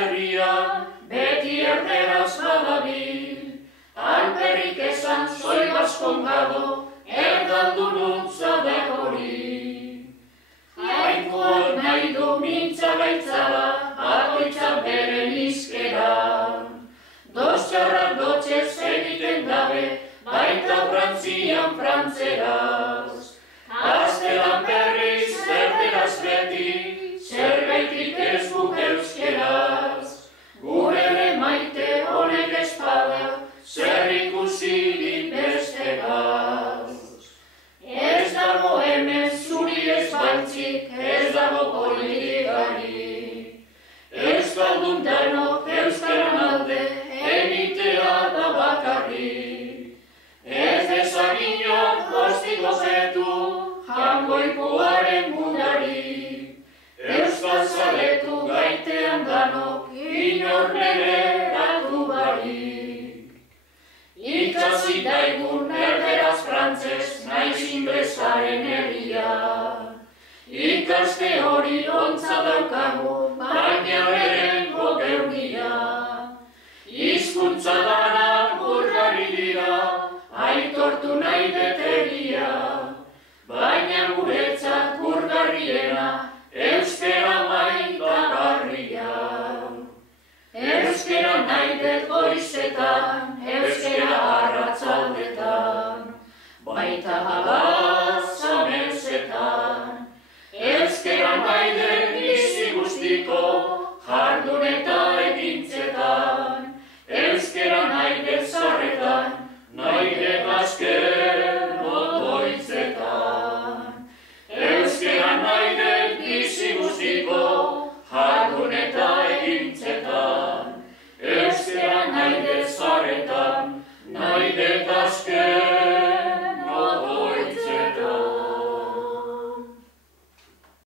Herrian, beti erderaz badabil. Alperrik esan soy baskongado, erdaldununtza da hori. Jainkoak nahi du mintza gaitzara, bakoitza beren izkeran. Dos txarrak dotxez egiten dabe, baita Frantzian frantzeraz. Gaztelan berriz erderaz beti, zerbaitik ez guk euskeraz. Gure maite honek espada, zer ikusirik besteraz. Ez dago hemen zuri ez bantzik, ez dago politikarik. Euskaldun danok euskaran alde, egitea da bakarrik. Ez dezan inor goztik gozetu, jangoikoaren gudari. Euskal zaletu gaitean danok, inor negeratu barik. Ikasi daigun erderaz frantzez, naiz inglesaren herria. Ikaste hori ontza daukagu, baina berengo geurgia. Hizkuntza danak burgarri dira, aitortu nahi detegia. Baina guretzat burgarriena, euskera maitagarria. Euskera nahi dut goizetan, euskera arratzaldetan. Baita gabazan eusetan, euskera nahi dut bizi guztiko, jardunetan.